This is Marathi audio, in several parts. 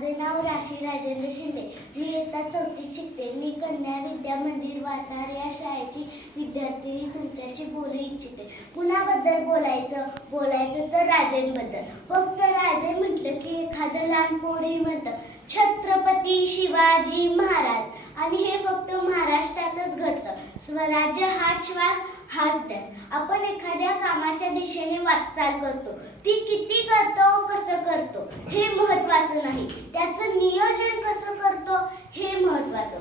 माझे नाव राशी राजेंद्र शिंदे. मी इयत्ता 4थीत शिकते. मी कन्या विद्या मंदिर वाटार या शाळेची विद्यार्थिनी तुमच्याशी बोलू इच्छिते. कुणाबद्दल बोलायचं तर राजेंबद्दल. फक्त राजे म्हटलं की एखादं लहान पोरही म्हणतं छत्रपती शिवाजी महाराज. आणि हे फक्त महाराष्ट्रातच घडतं. स्वराज्य हाच श्वास हाच ध्यास. आपण एखाद्या कामाच्या दिशेने वाटचाल करतो, ती किती करतो, कसं करतो हे महत्त्वाचं नाही, त्याचं नियोजन कसं करतो हे महत्त्वाचं.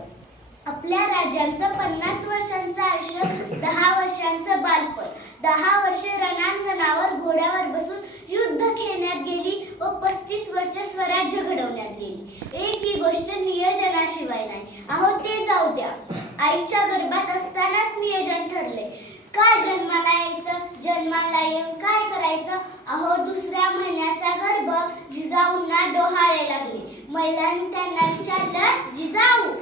आपल्या राजांचं 50 वर्षांचं आयुष्य, 10 वर्षांचं बालपण, 10 वर्षे रणांगणावर घोड्यावर बसून युद्ध खेळण्यात गेली व 35 वर्ष स्वराज्य घडवण्यात गेली. एक ही गोष्ट नियोजनाशिवाय नाही. अहो ते जाऊ द्या, आईच्या गर्भात असतानाच नियोजन ठरले. का जन्माला यायचं, जन्माला येऊन काय करायचं. अहो दुसऱ्या महिन्याचा गर्भ जिजाऊंना डोहाळे लागले. महिलांनी त्यांना विचारलं, जिजाऊ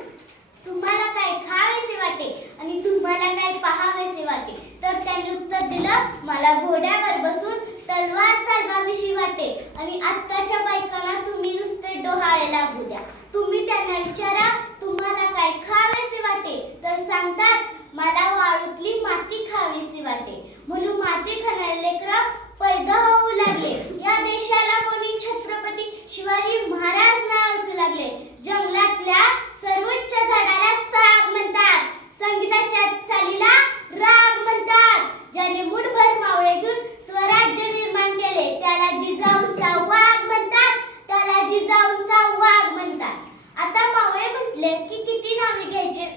तुम्हाला काय खावेसे वाटे आणि तुम्हाला काय पाहावेसे वाटे. तर त्यांनी उत्तर दिलं, मला घोड्यावर बसून तलवार चालवावीशी वाटे आणि आत्ताच्या बायकांना तुम्ही नुसते डोहाळे लागू द्या. तुम्ही त्यांना विचारा तुम्हाला काय खावेसे वाटे, तर सांगतात मला वाळूतली माती खावीशी वाटे. म्हणून माती खाणारे लेकरं पैदा होऊ लागले. या देशाला कोणी छत्रपती शिवाजी महाराज नाव ओळखू लागले. जंगलातल्या सर्वोच्च झाडाला साग म्हणतात, संगीताच्या चालीला राग म्हणतात. ज्याने मुठभर मावळे घेऊन स्वराज्य निर्माण केले त्याला जिजाऊचा वाघ म्हणतात, त्याला जिजाऊचा वाघ म्हणतात. आता मावळे म्हटले की किती नावे घ्यायचे.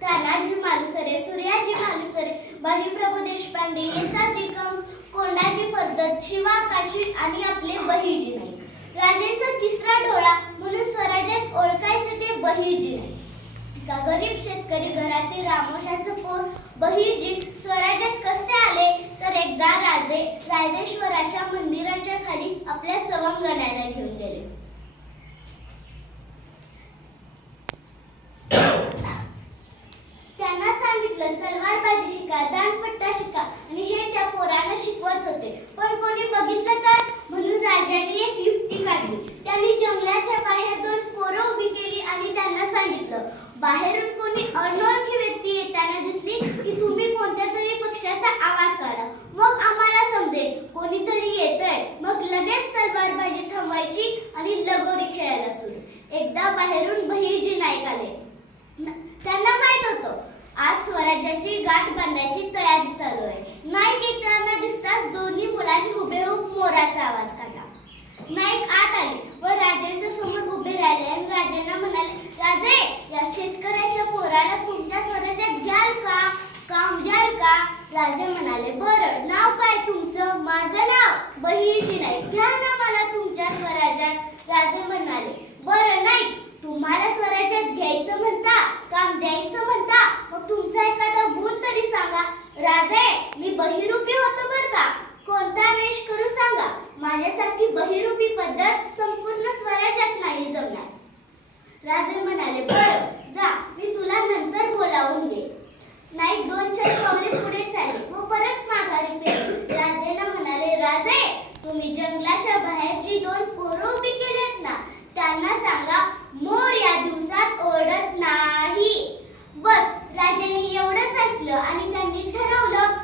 तानाजी मालुसरे, सूर्याजी मालुसरे, बाजीप्रभू देशपांडे, येसाजी कंक, कोंडाजी फर्जत, शिवा काशी आणि आपले बहिर्जी नाईक. राजेंचा तिसरा डोळा म्हणून स्वराज्यात ओळखायचे ते बहिर्जी नाईक. का गरीब शेतकरी घरातील रामोशाचं पोर बहिर्जी स्वराज्यात कसे आले तर एकदा राजे रायरेश्वराच्या मंदिराच्या खाली आपल्या सवंगण्याला घेऊन गेले. त्यांना सांगितलं तलवारबाजी शिका, दांडपट्टा शिका आणि हे त्या पोरांना शिकवत होते. पण कोणी बघितलं तर म्हणून राजाने एक युक्ती काढली. त्यांनी जंगलाच्या बाहेर 2 पोरं उभी केली आणि त्यांना सांगितलं बाहेरून कोणी अनोळखी व्यक्ती येताना दिसली की तुम्ही कोणत्या तरी पक्षाचा आवाज काढा, मग आम्हाला समजेल कोणीतरी येतंय. मग लगेच तलवारबाजी थांबवायची आणि लगोरी खेळायला सुरू. एकदा बाहेरून बहिर्जी नाईक आले. त्यांना माहित होतं आज स्वराज्याची गाठ बांधायची तयारी चालू आहे. नाईक येताना दिसताच दोन्ही मुलांनी हुबेहूब मोराचा आवाज काढला. नाईक आत आले व राजांच्या समोर उभे राहिले आणि राजांना म्हणाले, राजे या शेतकऱ्याच्या पोराला तुमच्या स्वराज्यात घ्याल का, काम द्याल का. राजे म्हणाले, बरं नाव काय तुमचं. माझं नाव बहिर्जी नाईक, घ्या ना मला तुमच्या स्वराज्यात. राजे म्हणाले, बरं नाईक तुम्हाला स्वराज्यात घ्यायचं म्हणता, काम द्यायचं म्हणता, मग तुमचा एखादा गुण तरी सांगा. राजे मी बहिरूपी होतो बरं का, कोणता वेश करू सांगा. माझ्यासारखी बहिरूपी पद्धत संपूर्ण स्वराज्यात नाही जमणार. राजे म्हणाले, बरं जा मी तुला नंतर बोलावून दे. नाईक 2-4 पावले पुढे चालले व परत माघारी फिरले. राजेंना म्हणाले, राजे तुम्ही जंगलाच्या बाहेर जी 2 पोरं उभी केलेत ना त्यांना सांगा मोर या दिवसात ओरडत नाही. बस राजांनी एवढंच ऐकलं आणि त्यांनी ठरवलं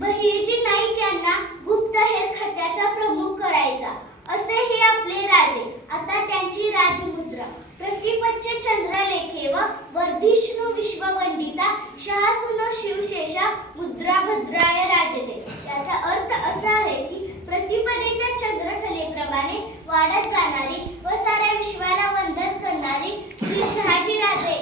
बहिर्जी नाईक यांना गुप्तहेर खात्याचा प्रमुख करायचा. असे हे आपले राजे. आता त्यांची राजमुद्रा प्रतिपच्छ चंद्रलेखे व वर्धिष्णू विश्ववंदिता शाहसुनो शिवशेषा मुद्रा भद्राय राजते. याचा अर्थ असा आहे की प्रतिपदेच्या चंद्रकलेप्रमाणे वाढत जाणारी व साऱ्या विश्वाला वंदन करणारी श्री शहाजी राजे